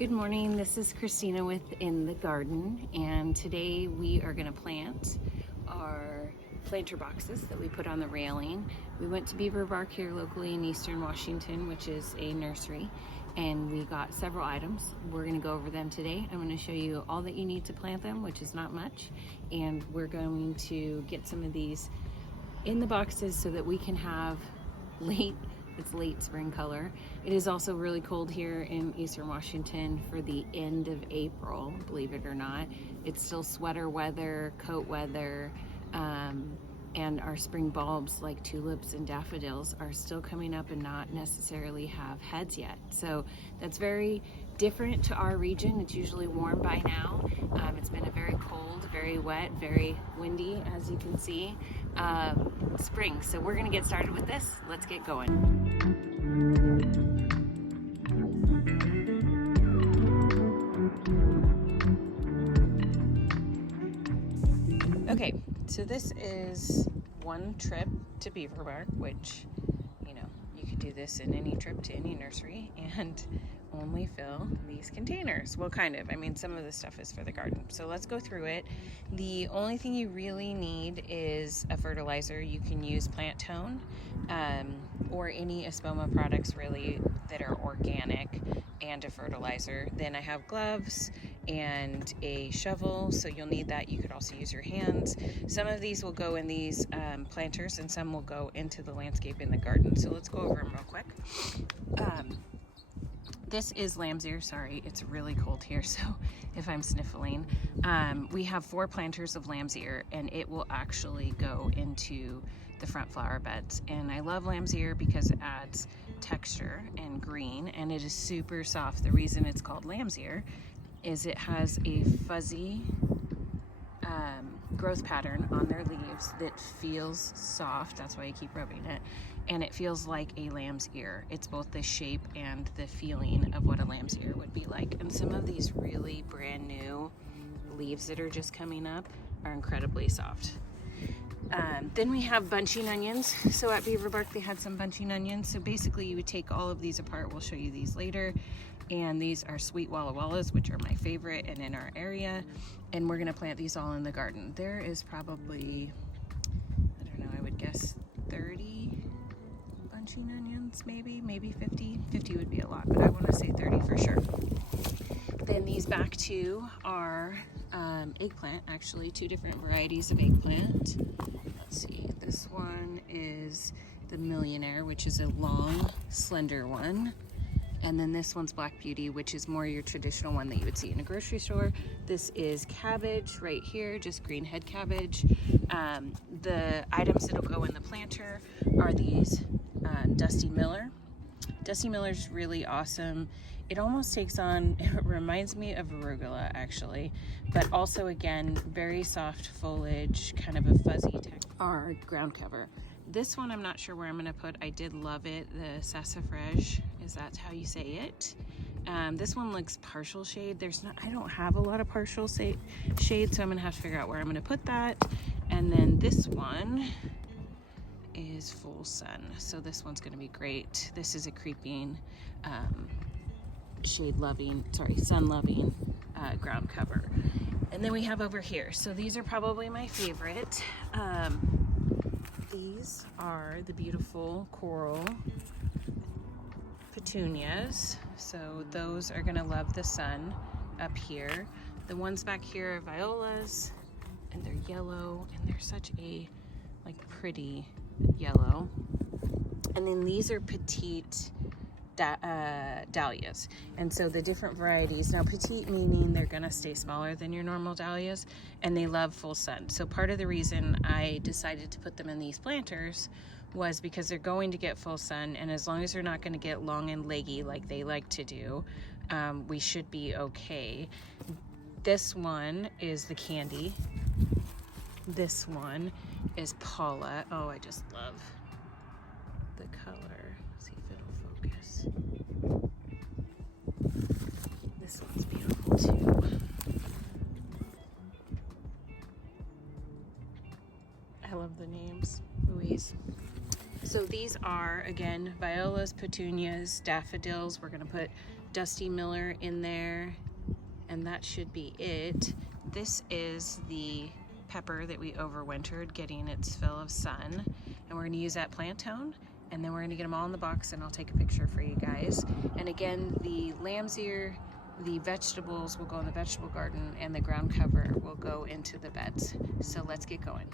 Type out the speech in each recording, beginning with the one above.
Good morning, this is Christina with In the Garden, and today we are going to plant our planter boxes that we put on the railing. We went to Beaver Bark here locally in Eastern Washington, which is a nursery, and we got several items. We're going to go over them today. I'm going to show you all that you need to plant them, which is not much, and we're going to get some of these in the boxes so that we can have it's late spring color. It is also really cold here in Eastern Washington for the end of April, believe it or not. It's still sweater weather, coat weather, and our spring bulbs like tulips and daffodils are still coming up and not necessarily have heads yet. So that's very different to our region. It's usually warm by now. It's been a very cold, very wet, very windy, as you can see, spring. So we're gonna get started with this. Let's get going. Okay, so this is one trip to Beaver Bark, which, you know, you could do this in any trip to any nursery and only fill these containers. Well, kind of. I mean, some of the stuff is for the garden. So let's go through it. The only thing you really need is a fertilizer. You can use Plant Tone or any Espoma products really that are organic, and a fertilizer. Then I have gloves and a shovel, so you'll need that. You could also use your hands. Some of these will go in these planters and some will go into the landscape in the garden. So let's go over them real quick. This is lamb's ear. Sorry, it's really cold here, so if I'm sniffling. We have 4 planters of lamb's ear, and it will actually go into the front flower beds. And I love lamb's ear because it adds texture and green, and it is super soft. The reason it's called lamb's ear is it has a fuzzy growth pattern on their leaves that feels soft. That's why I keep rubbing it. And it feels like a lamb's ear. It's both the shape and the feeling of what a lamb's ear would be like. And some of these really brand new leaves that are just coming up are incredibly soft. Then we have bunching onions. So at Beaver Bark they had some bunching onions. So basically you would take all of these apart. We'll show you these later. And these are sweet Walla Wallas, which are my favorite and in our area. And we're gonna plant these all in the garden. There is probably, I don't know, I would guess 30 bunching onions, maybe 50. 50 would be a lot, but I wanna say 30 for sure. Then these back 2 are eggplant, actually 2 different varieties of eggplant. Let's see, this one is the Millionaire, which is a long, slender one. And then this one's Black Beauty, which is more your traditional one that you would see in a grocery store. This is cabbage right here, just green head cabbage. The items that'll go in the planter are these Dusty Miller. Dusty Miller's really awesome. It almost takes on, it reminds me of arugula actually, but also again, very soft foliage, kind of a fuzzy texture. Our ground cover. This one I'm not sure where I'm gonna put. I did love it, the sassafrage, is that how you say it? This one looks partial shade. I don't have a lot of partial shade, so I'm gonna have to figure out where I'm gonna put that. And then this one is full sun. So this one's gonna be great. This is a creeping, sun-loving ground cover. And then we have over here. So these are probably my favorite. These are the beautiful coral petunias. So those are gonna love the sun up here. The ones back here are violas, and they're yellow, and they're such a pretty yellow. And then these are petite dahlias. And so the different varieties, now petite meaning they're gonna stay smaller than your normal dahlias, and they love full sun. So part of the reason I decided to put them in these planters was because they're going to get full sun, and as long as they're not gonna get long and leggy like they like to do, we should be okay. This one is the Candy. This one is Paula. Oh, I just love the color. Let's see if it'll focus. This one's beautiful too. I love the names. Louise. So these are, again, violas, petunias, daffodils. We're gonna put Dusty Miller in there, and that should be it. This is the pepper that we overwintered, getting its fill of sun, and we're gonna use that plant tone, and then we're gonna get them all in the box and I'll take a picture for you guys. And again, the lamb's ear, the vegetables will go in the vegetable garden, and the ground cover will go into the beds. So let's get going.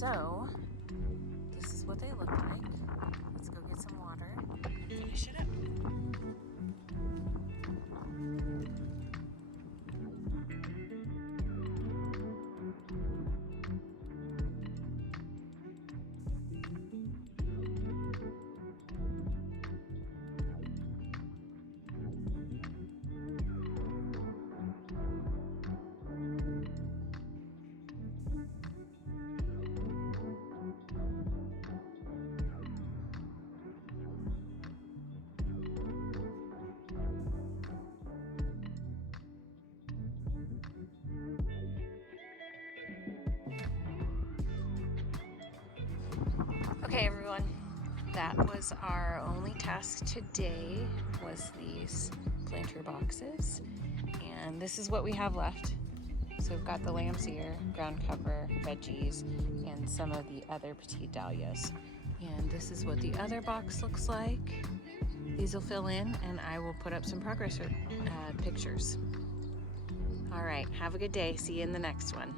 So this is what they look like. Let's go get some water and finish Okay everyone, that was our only task today, was these planter boxes. And this is what we have left. So we've got the lamb's ear, ground cover, veggies, and some of the other petite dahlias. And this is what the other box looks like. These will fill in and I will put up some progress pictures. All right, have a good day. See you in the next one.